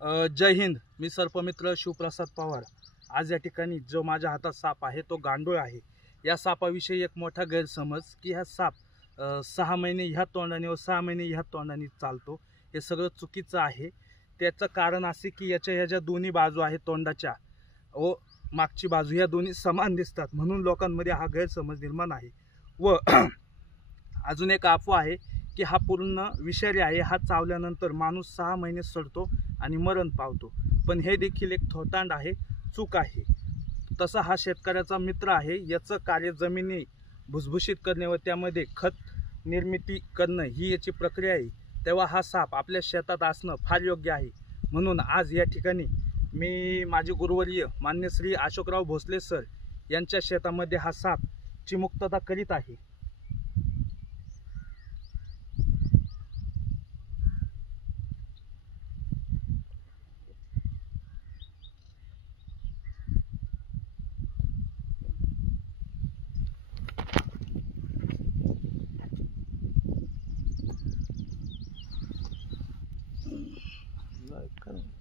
जय हिंद। मी सर्पमित्र शिवप्रसाद पवार। आज या ठिकाणी जो माझ्या हातात साप आहे तो गांडूळ आहे। या सापाविषयी एक मोठा गैरसमज की हा साप 6 महिने ह्या तोंडाने व 6 महिने ह्या तोंडाने चालतो, हे सगळं चुकीचं आहे। त्याचं कारण असे की ह्या ज्या दोन्ही बाजू आहेत तोंडाच्या व मागची बाजू, ह्या दोन्ही समान दिसतात, म्हणून लोकांमध्ये हा गैरसमज निर्माण आहे। व अजून एक अफवा आहे की हा पूर्ण विषारी आहे, हा चावल्यानंतर माणूस 6 महिने सडतो आणि मरण पावतो, पण हे देखील एक थोतांड आहे, चूक आहे। तसा हा शेतकऱ्याचा मित्र आहे। याचं कार्य जमिनी भुसभुशीत करणे व त्यामध्ये खत निर्मिती करणं ही याची प्रक्रिया आहे। तेव्हा हा साप आपल्या शेतात असणं फार योग्य आहे। म्हणून आज या ठिकाणी मी माझे गुरुवर्य मान्य श्री अशोकराव भोसले सर यांच्या शेतामध्ये हा साप ची मुक्तता करीत आहे। Come on.